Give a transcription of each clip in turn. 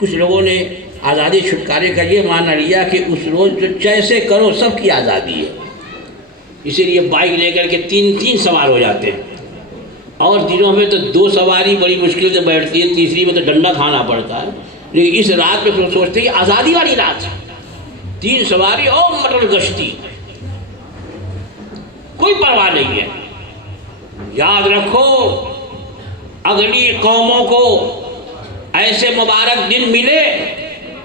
کچھ لوگوں نے آزادی چھٹکارے کا یہ معنی لیا کہ اس روز جو جیسے کرو سب کی آزادی ہے، اسی لیے بائک لے کر کے تین سوار ہو جاتے ہیں، اور دنوں میں تو 2 سواری بڑی مشکل سے بیٹھتی ہے، تیسری میں تو ڈنڈا کھانا پڑتا ہے، لیکن اس رات میں سوچتے ہیں آزادی والی رات ہے، 3 سواری اور مٹر گشتی، کوئی پرواہ نہیں ہے۔ یاد رکھو اگلی قوموں کو ایسے مبارک دن ملے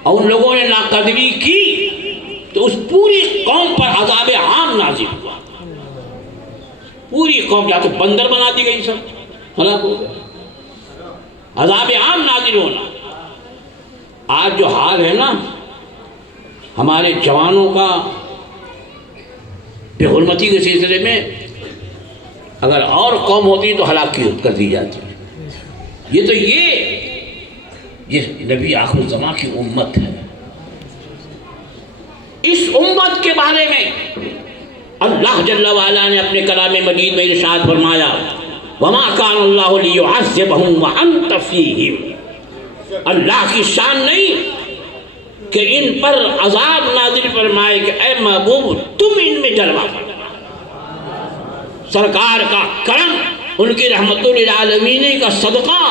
اور ان لوگوں نے ناقدری کی تو اس پوری قوم پر عذاب عام نازل ہوا، پوری قوم یا تو بندر بنا دی گئی، سب ہلاک ہو گئے، عذاب عام نازل ہونا۔ آج جو حال ہے نا ہمارے جوانوں کا بے حرمتی کے سلسلے میں، اگر اور قوم ہوتی تو ہلاک کر دی جاتی۔ یہ تو یہ نبی آخر الزمان کی امت ہے، اس امت کے بارے میں اللہ جل وعلا نے اپنے کلام مجید میں ارشاد فرمایا وَمَا كَانَ اللَّهُ لِيُعَذِّبَهُمْ وَأَنْتَ فِيهِمْ، اللہ کی شان نہیں کہ ان پر عذاب نازل فرمائے کہ اے محبوب تم ان میں جلوہ فرما۔ سرکار کا کرم، ان کی رحمت للعالمین کا صدقہ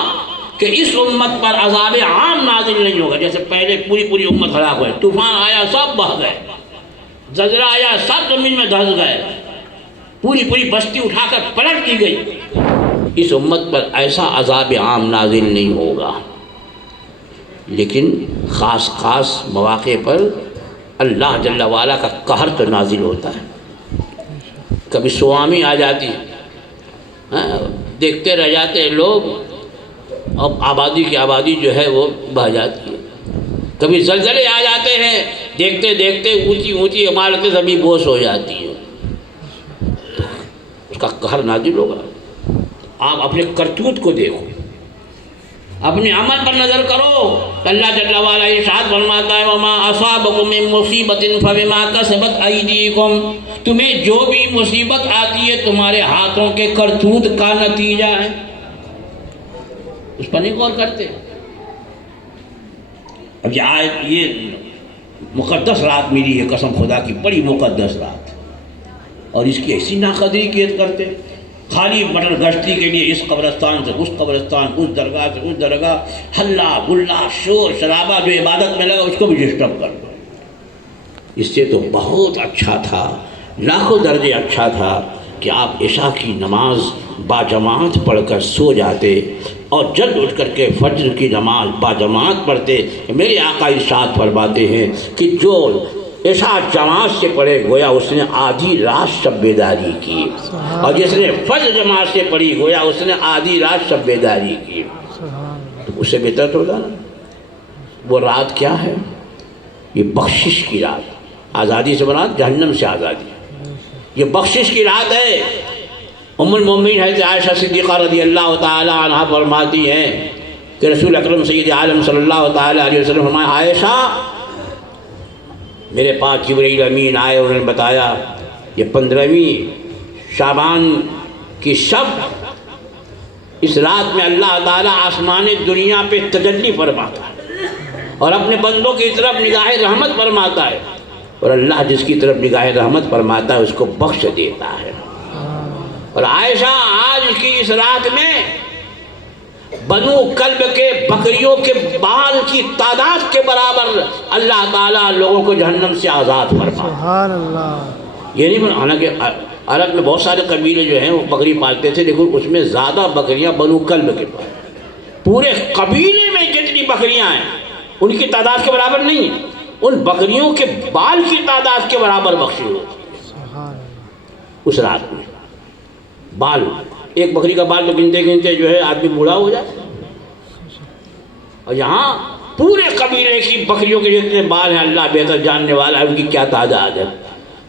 کہ اس امت پر عذاب عام نازل نہیں ہوگا۔ جیسے پہلے پوری امت ہلاک ہوئے، طوفان آیا سب بہہ گئے، زلزلہ آیا سب زمین میں دھس گئے، پوری بستی اٹھا کر پلٹ دی گئی۔ اس امت پر ایسا عذاب عام نازل نہیں ہوگا، لیکن خاص مواقع پر اللہ جل وعلا کا قہر تو نازل ہوتا ہے۔ کبھی سونامی آ جاتی، دیکھتے رہ جاتے ہیں لوگ، اب آبادی کی آبادی جو ہے وہ بہہ جاتی ہے۔ کبھی زلزلے آ جاتے ہیں، دیکھتے دیکھتے اونچی عمارتیں زمین بوس ہو جاتی ہیں، اس کا قہر نازل ہوگا۔ آپ اپنے کرتوت کو دیکھو، اپنے عمل پر نظر کرو۔ اللہ جل وعلا ارشاد فرماتا ہے وَمَا أَصَابَكُم مِّن مُّصِيبَةٍ فَبِمَا كَسَبَتْ أَيْدِيكُمْ، تمہیں جو بھی مصیبت آتی ہے تمہارے ہاتھوں کے کرتوت کا نتیجہ ہے، اس پر نہیں غور کرتے۔ اب یہ مقدس رات ملی ہے، قسم خدا کی بڑی مقدس رات، اور اس کی ایسی ناقدری کیت کرتے، خالی مٹر گشتی کے لیے اس قبرستان سے اس قبرستان، اس درگاہ سے اس درگاہ، ہلا گلا شور شرابہ جو عبادت میں لگا اس کو بھی ڈسٹرب کر دو۔ اس سے تو بہت اچھا تھا، لاکھوں درجے اچھا تھا کہ آپ عشاء کی نماز باجماعت پڑھ کر سو جاتے اور جلد اٹھ کر کے فجر کی نماز باجماعت پڑھتے۔ میرے آقا ارشاد فرماتے ہیں کہ جو عشاء جماعت سے پڑھے گویا اس نے آدھی رات شب بیداری کی، اور جس نے فجر جماعت سے پڑھی گویا اس نے آدھی رات شب بیداری کی۔ تو اس سے بہتر تو ہوگا نا۔ وہ رات کیا ہے؟ یہ بخشش کی رات، آزادی سے مراد جہنم سے آزادی، یہ بخشش کی رات ہے۔ ام المومنین حضرت عائشہ صدیقہ رضی اللہ تعالی عنہ فرماتی ہیں کہ رسول اکرم سید عالم صلی اللہ تعالی علیہ وسلم فرمایا عائشہ میرے پاس جبرائیل امین آئے اور انہوں نے بتایا یہ 15ویں شعبان کی شب، اس رات میں اللہ تعالیٰ آسمان دنیا پہ تجلی فرماتا ہے اور اپنے بندوں کی طرف نگاہ رحمت فرماتا ہے، اور اللہ جس کی طرف نگاہ رحمت فرماتا ہے اس کو بخش دیتا ہے۔ اور عائشہ آج کی اس رات میں بنو کلب کے بکریوں کے بال کی تعداد کے برابر اللہ تعالیٰ لوگوں کو جہنم سے آزاد فرماتا ہے۔ سبحان اللہ۔ یہ نہیں، حالانکہ عرب میں بہت سارے قبیلے جو ہیں وہ بکری پالتے تھے، لیکن اس میں زیادہ بکریاں بنو کلب کے پاس، پورے قبیلے میں جتنی بکریاں ہیں ان کی تعداد کے برابر نہیں ہیں، ان بکریوں کے بال کی تعداد کے برابر بخشی ہوتی ہے اس رات میں۔ بال، ایک بکری کا بال تو گنتے گنتے جو ہے آدمی بوڑھا ہو جائے، اور یہاں پورے قبیلے کی بکریوں کے جتنے بال ہیں اللہ بہتر جاننے والا ہے ان کی کیا تعداد ہے،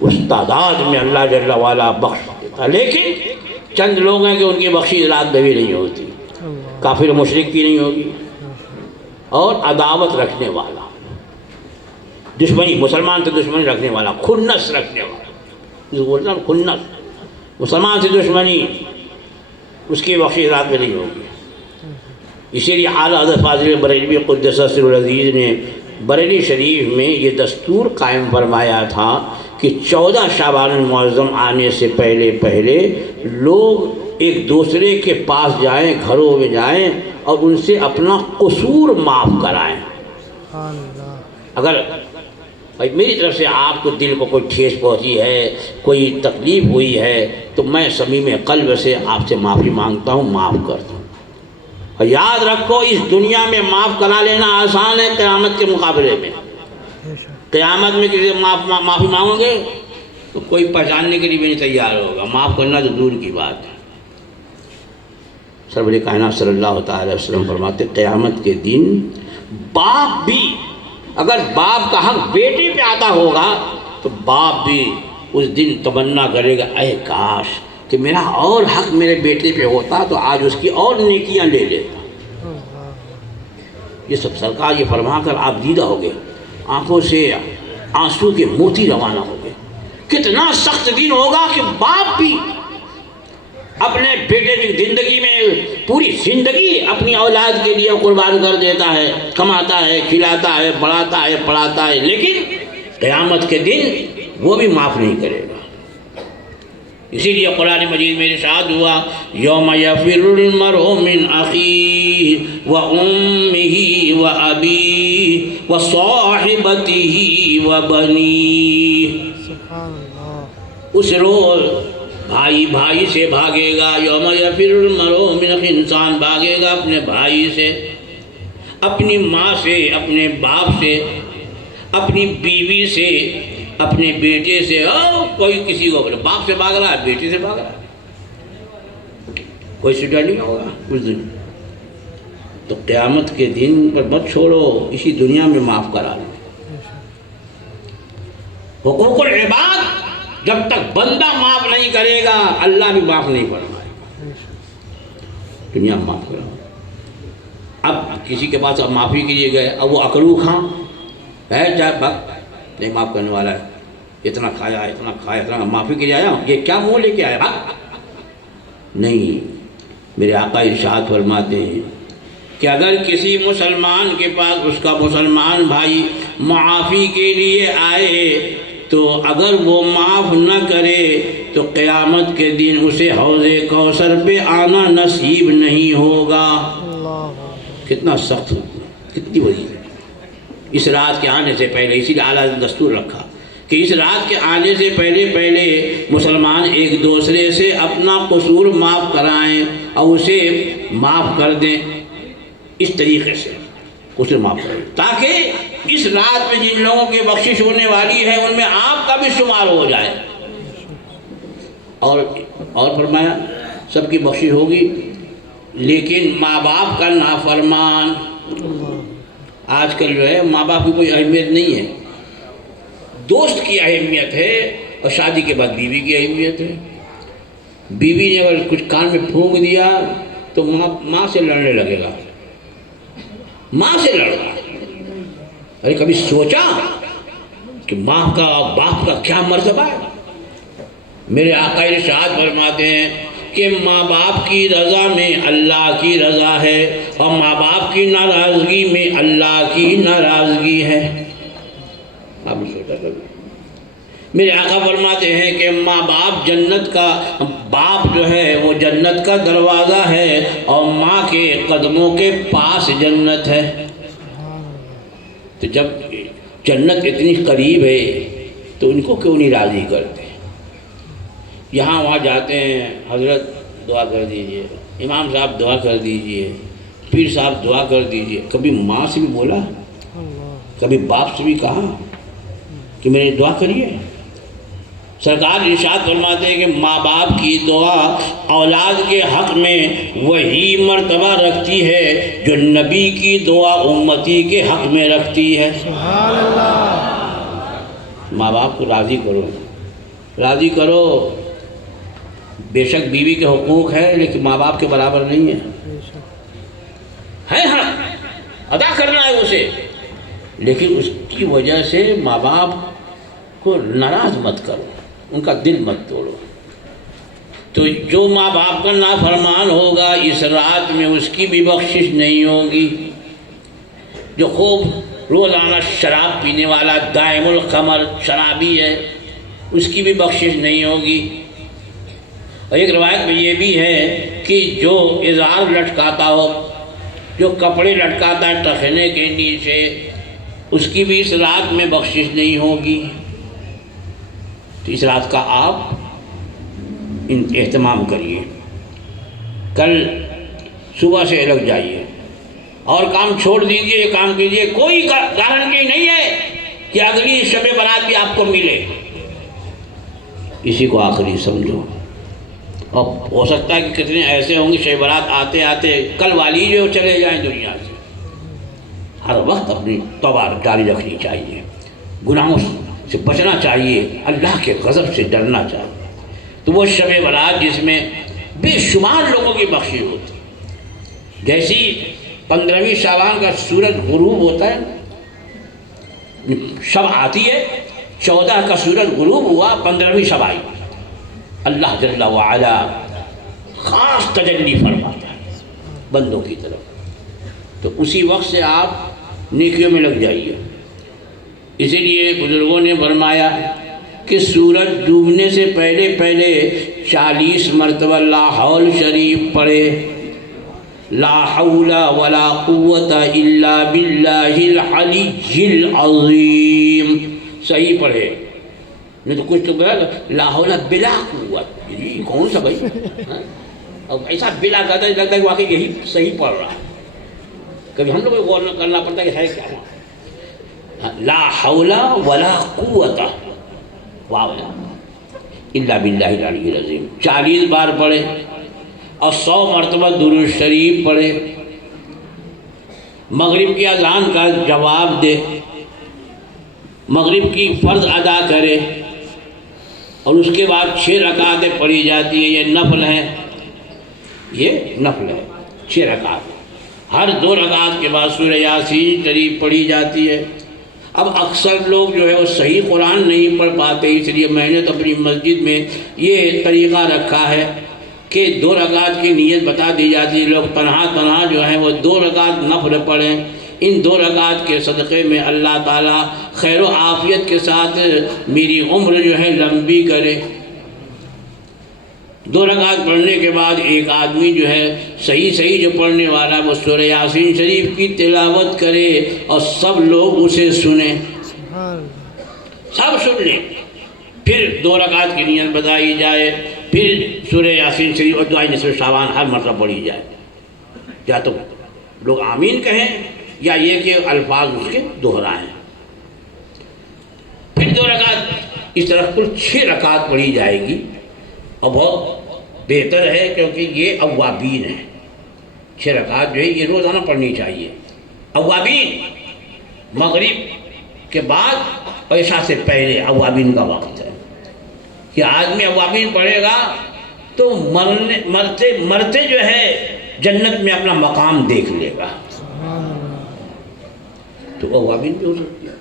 اس تعداد میں اللہ جل وعلا بخش دیتا ہے۔ لیکن چند لوگ ہیں کہ ان کی بخشی رات میں بھی نہیں ہوتی، کافر و مشرک کی نہیں ہوگی، اور عداوت رکھنے والا، دشمنی، مسلمان سے دشمنی رکھنے والا، خنس رکھنے والا، بولتا ہوں خنس، مسلمان سے دشمنی، اس کی بخشش رات میں نہیں ہوگی۔ اسی لیے اعلیٰ حضرت فاضل بریلوی قدس سر العزیز نے بریلی شریف میں یہ دستور قائم فرمایا تھا کہ 14 شعبان المعظم آنے سے پہلے لوگ ایک دوسرے کے پاس جائیں، گھروں میں جائیں اور ان سے اپنا قصور معاف کرائیں۔ اگر میری طرف سے آپ کو دل کو کوئی ٹھیس پہنچی ہے، کوئی تکلیف ہوئی ہے، تو میں صمیم قلب سے آپ سے معافی مانگتا ہوں، معاف کرتا ہوں۔ اور یاد رکھو اس دنیا میں معاف کرا لینا آسان ہے، قیامت کے مقابلے میں قیامت میں کسی معافی مانگو گے تو کوئی پہچاننے کے لیے بھی نہیں تیار ہوگا، معاف کرنا تو دور کی بات ہے۔ سرور کائنات صلی اللہ تعالی وسلم فرماتے قیامت کے دن باپ بھی، اگر باپ کا حق بیٹے پہ آتا ہوگا تو باپ بھی اس دن تمنا کرے گا اے کاش کہ میرا اور حق میرے بیٹے پہ ہوتا تو آج اس کی اور نیکیاں لے لیتا۔ یہ سب سرکار یہ فرما کر آپ دیدہ ہو گئے، آنکھوں سے آنسو کے موتی روانہ ہو گئے۔ کتنا سخت دن ہوگا کہ باپ بھی اپنے بیٹے کی زندگی میں پوری زندگی اپنی اولاد کے لیے قربان کر دیتا ہے، کماتا ہے، کھلاتا ہے، بڑھاتا ہے، پڑھاتا ہے، لیکن قیامت کے دن وہ بھی معاف نہیں کرے گا۔ اسی لیے قرآن مجید میں ارشاد ہوا یوم یفر المرء من اخیہ وامہ وابیہ وصاحبتہ وبنیہ۔ اس روز بھائی بھائی سے بھاگے گا، یوم یفر المرء من اخیہ، انسان بھاگے گا اپنے بھائی سے، اپنی ماں سے، اپنے باپ سے، اپنی بیوی سے، اپنے بیٹے سے، کوئی کسی کو باپ سے بھاگ رہا ہے، بیٹے سے بھاگ رہا ہے، کوئی چھٹا نہیں ہوگا اس دن۔ تو قیامت کے دن پر مت چھوڑو، اسی دنیا میں معاف کرا لو۔ حقوق العباد جب تک بندہ معاف نہیں کرے گا اللہ بھی معاف نہیں فرمائے گا۔ دنیا میں معاف کرو۔ اب کسی کے پاس اب معافی کے لیے گئے، اب وہ اکڑو خاں ہے، چاہے بھگ نہیں معاف کرنے والا ہے، اتنا کھایا اتنا معافی کے لیے آیا ہوں، یہ کیا منہ لے کے آیا بھگ نہیں۔ میرے آقا ارشاد فرماتے ہیں کہ اگر کسی مسلمان کے پاس اس کا مسلمان بھائی معافی کے لیے آئے تو اگر وہ معاف نہ کرے تو قیامت کے دن اسے حوض کوثر پہ آنا نصیب نہیں ہوگا۔ کتنا سخت، کتنی بڑی اس رات کے آنے سے پہلے، اسی لیے اعلیٰ نے دستور رکھا کہ اس رات کے آنے سے پہلے مسلمان ایک دوسرے سے اپنا قصور معاف کرائیں اور اسے معاف کر دیں، اس طریقے سے قصور معاف کریں تاکہ اس رات میں جن لوگوں کی بخشش ہونے والی ہے ان میں آپ کا بھی شمار ہو جائے۔ اور فرمایا سب کی بخشش ہوگی، لیکن ماں باپ کا نافرمان، آج کل جو ہے ماں باپ کی کوئی اہمیت نہیں ہے، دوست کی اہمیت ہے اور شادی کے بعد بیوی کی اہمیت ہے۔ بیوی نے اگر کچھ کان میں پھونک دیا تو ماں سے لڑنے لگے گا، ماں سے لڑ رہا۔ ارے کبھی سوچا کہ ماں کا اور باپ کا کیا مرتبہ ہے؟ میرے آقا ارشاد فرماتے ہیں کہ ماں باپ کی رضا میں اللہ کی رضا ہے اور ماں باپ کی ناراضگی میں اللہ کی ناراضگی ہے۔ آپ نے سوچا کبھی؟ میرے آقا فرماتے ہیں کہ ماں باپ جنت کا، باپ جو ہے وہ جنت کا دروازہ ہے اور ماں کے قدموں کے پاس جنت ہے۔ تو جب جنت اتنی قریب ہے تو ان کو کیوں نہیں راضی کرتے؟ یہاں وہاں جاتے ہیں، حضرت دعا کر دیجئے، امام صاحب دعا کر دیجئے، پیر صاحب دعا کر دیجئے، کبھی ماں سے بھی بولا، کبھی باپ سے بھی کہا کہ میری دعا کریے؟ سرکار ارشاد فرماتے ہیں کہ ماں باپ کی دعا اولاد کے حق میں وہی مرتبہ رکھتی ہے جو نبی کی دعا امتی کے حق میں رکھتی ہے۔ سبحان اللہ۔ ماں باپ کو راضی کرو، راضی کرو۔ بے شک بیوی کے حقوق ہے لیکن ماں باپ کے برابر نہیں ہے حق ادا کرنا ہے اسے، لیکن اس کی وجہ سے ماں باپ کو ناراض مت کرو، ان کا دل مت توڑو۔ تو جو ماں باپ کا نافرمان ہوگا اس رات میں اس کی بھی بخشش نہیں ہوگی۔ جو خوب روزانہ شراب پینے والا دائم الخمر شرابی ہے اس کی بھی بخشش نہیں ہوگی۔ اور ایک روایت میں یہ بھی ہے کہ جو ازار لٹکاتا ہو، جو کپڑے لٹکاتا ہے ٹخنے کے نیچے، اس کی بھی اس رات میں بخشش نہیں ہوگی۔ تو اس رات کا آپ اہتمام کریے، کل صبح سے لگ جائیے اور کام چھوڑ دیجئے، یہ کام کیجئے۔ کوئی گارنٹی نہیں ہے کہ اگلی شب برات بھی آپ کو ملے، اسی کو آخری سمجھو۔ اور ہو سکتا ہے کہ کتنے ایسے ہوں گے شب برات آتے آتے کل والی جو چلے جائیں دنیا سے۔ ہر وقت اپنی توبہ جاری رکھنی چاہیے، گناہوں سے بچنا چاہیے، اللہ کے غضب سے ڈرنا چاہیے۔ تو وہ شب برات جس میں بے شمار لوگوں کی بخشش ہوتی، جیسی 15ویں شعبان کا سورج غروب ہوتا ہے، شب آتی ہے، 14 کا سورج غروب ہوا، 15ویں شب آئی، اللہ جل وعلا خاص تجلی فرماتا ہے بندوں کی طرف۔ تو اسی وقت سے آپ نیکیوں میں لگ جائیے۔ اسی لیے بزرگوں نے فرمایا کہ سورج ڈوبنے سے پہلے 40 مرتبہ لا حول شریف پڑھے، لا حول ولا قوت الا باللہ العلی العظیم، صحیح پڑھے، نہیں تو کچھ تو بلا لا حول بلا قوت، یہ کون سا بھائی؟ اب ایسا بلا کہتا ہے لگتا ہے واقعی یہی صحیح پڑھ رہا ہے۔ کبھی ہم لوگ کو غور کرنا پڑتا ہے کہ ہے کیا، لا حول ولا قوت الا باللہ العلی العظیم 40 بار پڑھے، اور 100 مرتبہ درود شریف پڑھے۔ مغرب کی اذان کا جواب دے، مغرب کی فرض ادا کرے، اور اس کے بعد 6 رکعتیں پڑھی جاتی ہیں، یہ نفل ہے، یہ نفل ہے 6 رکعت۔ ہر 2 رکعت کے بعد سورہ یاسین شریف پڑھی جاتی ہے۔ اب اکثر لوگ جو ہے وہ صحیح قرآن نہیں پڑھ پاتے، اس لیے میں نے تو اپنی مسجد میں یہ طریقہ رکھا ہے کہ 2 رکعت کی نیت بتا دی جاتی ہے، لوگ تنہا جو ہے وہ 2 رکعت نفل پڑھیں۔ ان 2 رکعت کے صدقے میں اللہ تعالیٰ خیر و عافیت کے ساتھ میری عمر جو ہے لمبی کرے۔ 2 رکعت پڑھنے کے بعد ایک آدمی جو ہے صحیح جو پڑھنے والا وہ سورہ یاسین شریف کی تلاوت کرے، اور سب لوگ اسے سنیں، سب سن لیں۔ پھر 2 رکعت کی نیت بتائی جائے، پھر سورہ یاسین شریف اور دعائے نصف شعبان ہر مرتبہ پڑھی جائے، یا تو لوگ آمین کہیں یا یہ کہ الفاظ اس کے دہرائیں۔ پھر 2 رکعت، اس طرح کل 6 رکعت پڑھی جائے گی، اور بہت بہتر ہے کیونکہ یہ اوابین ہے۔ 6 رکعت جو ہے یہ روزانہ پڑھنی چاہیے۔ اوابین مغرب کے بعد اور عشاء سے پہلے اوابین کا وقت ہے کہ آدمی اوابین پڑھے گا تو مرتے جو ہے جنت میں اپنا مقام دیکھ لے گا، تو اوابین بھی ہو سکتی ہے۔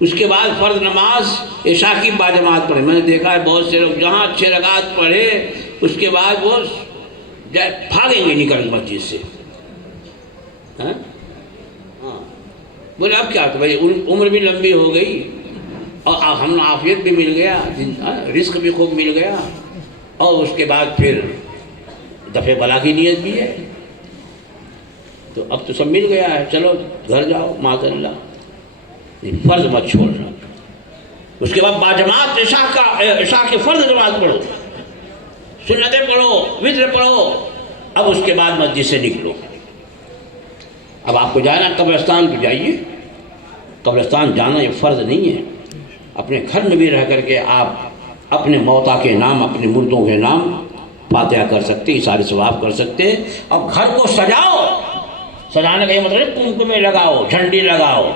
اس کے بعد فرض نماز عشاء کی باجماعت پڑھے۔ میں نے دیکھا ہے بہت سے لوگ جہاں 6 رکعت پڑھے اس کے بعد وہ بھاگیں گے نکل مسجد سے، ہاں بولے اب کیا تو بھائی عمر بھی لمبی ہو گئی اور ہم عافیت بھی مل گیا، رزق بھی خوب مل گیا، اور اس کے بعد پھر دفع بلا کی نیت بھی ہے، تو اب تو سب مل گیا ہے، چلو گھر جاؤ معاذ اللہ۔ فرض مت چھوڑنا۔ اس کے بعد باجماعت عشاء کی فرض نماز پڑھو، سنتیں پڑھو، وتر پڑھو، اب اس کے بعد مسجد سے نکلو۔ اب آپ کو جانا قبرستان پہ جائیے، قبرستان جانا یہ فرض نہیں ہے، اپنے گھر میں بھی رہ کر کے آپ اپنے موتا کے نام، اپنے مردوں کے نام فاتحہ کر سکتے، اشارے ثواب کر سکتے۔ اب گھر کو سجاؤ، سجانے کا یہ مطلب کنکمے لگاؤ، جھنڈی لگاؤ،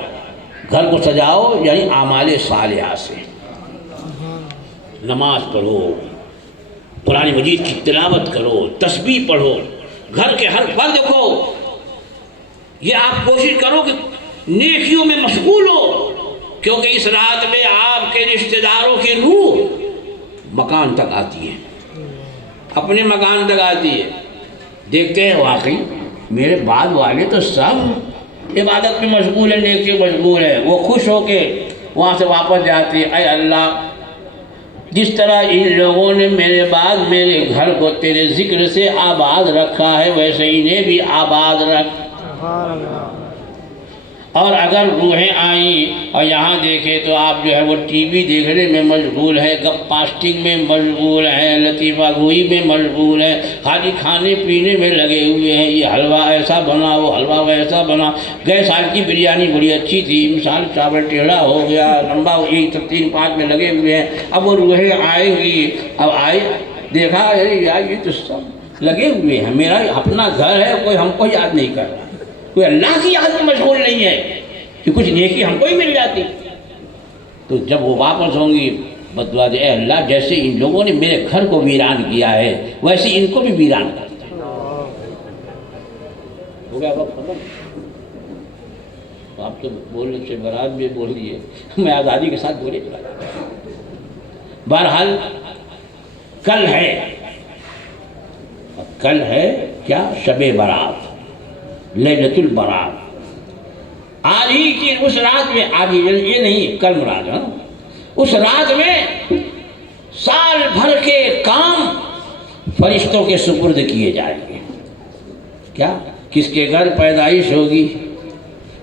گھر کو سجاؤ یعنی اعمال صالحہ سے، نماز پڑھو، قرآن مجید کی تلاوت کرو، تسبیح پڑھو، گھر کے ہر فرد کو یہ آپ کوشش کرو کہ نیکیوں میں مشغول ہو، کیونکہ اس رات میں آپ کے رشتہ داروں کی روح مکان تک آتی ہے، اپنے مکان تک آتی ہے، دیکھتے ہیں واقعی میرے بعد والے تو سب عبادت میں مشغول ہیں، نیکی مشغول ہیں، وہ خوش ہو کے وہاں سے واپس جاتے ہیں، اے اللہ جس طرح ان لوگوں نے میرے بعد میرے گھر کو تیرے ذکر سے آباد رکھا ہے ویسے انہیں بھی آباد رکھ۔ اور اگر روحیں آئیں اور یہاں دیکھیں تو آپ جو ہے وہ ٹی وی دیکھنے میں مشغول ہے، گپ پاسٹنگ میں مشغول ہیں، لطیفہ گوئی میں مشغول ہیں، خالی کھانے پینے میں لگے ہوئے ہیں، یہ حلوہ ایسا بنا، وہ حلوہ ویسا بنا، گئے سال کی بریانی بڑی اچھی تھی، مثال چاول ٹیڑھا ہو گیا، لمبا ہو گئی، 3-5 میں لگے ہوئے ہیں، اب وہ روحیں آئیں گی، اب آئے دیکھا یار یہ تو سب لگے ہوئے ہیں، میرا اپنا گھر ہے، کوئی ہم کو یاد نہیں کر رہا، کوئی اللہ کی یاد میں مشغول نہیں ہے کہ کچھ نیکی ہم کو ہی مل جاتی۔ تو جب وہ واپس ہوں گی بدعا دے، اے اللہ جیسے ان لوگوں نے میرے گھر کو ویران کیا ہے ویسے ان کو بھی ویران کرتا ہے۔ ہو گیا وقت ختم؟ آپ تو بولنے سے برات بھی بول دیے، میں آزادی کے ساتھ بولے چلا جاتا ہوں۔ بہرحال کل ہے کیا؟ شب برات، لیلۃ البرات۔ آج ہی کی اس رات میں، آج ہی یہ نہیں کل مراد ہے، اس رات میں سال بھر کے کام فرشتوں کے سپرد کیے جائیں گے۔ کیا؟ کس کے گھر پیدائش ہوگی،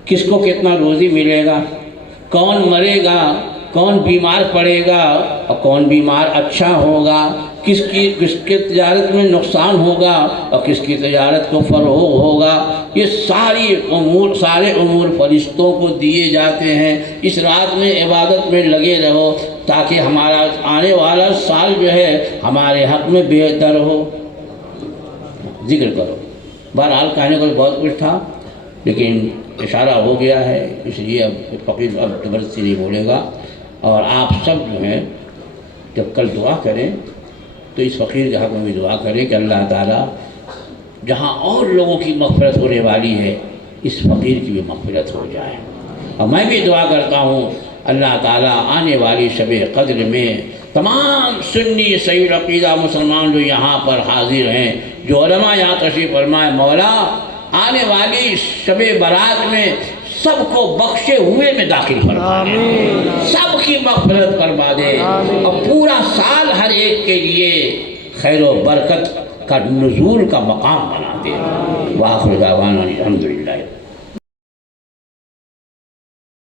کس کو کتنا روزی ملے گا، کون مرے گا، کون بیمار پڑے گا اور کون بیمار اچھا ہوگا، کس کی تجارت میں نقصان ہوگا اور کس کی تجارت کو فروغ ہوگا، یہ سارے امور فرشتوں کو دیے جاتے ہیں۔ اس رات میں عبادت میں لگے رہو تاکہ ہمارا آنے والا سال جو ہے ہمارے حق میں بہتر ہو۔ ذکر کرو۔ بہرحال کہنے کو بہت کچھ تھا لیکن اشارہ ہو گیا ہے، اس لیے اب فقیر اب زبردستی نہیں بولے گا، اور آپ سب جو ہیں جب کل دعا کریں تو اس فقیر کے حق میں بھی دعا کریں کہ اللہ تعالیٰ جہاں اور لوگوں کی مغفرت ہونے والی ہے اس فقیر کی بھی مغفرت ہو جائے۔ اور میں بھی دعا کرتا ہوں اللہ تعالیٰ آنے والی شب قدر میں تمام سنی صحیح العقیدہ مسلمان جو یہاں پر حاضر ہیں، جو علماء یہاں تشریف فرمائے، مولا آنے والی شب برات میں سب کو بخشے ہوئے میں داخل فرما دے، سب کی مغفرت فرما دے، اور پورا سال ہر ایک کے لیے خیر و برکت کا نزول کا مقام بنا دے۔ وآخر دعوانا الحمدللہ۔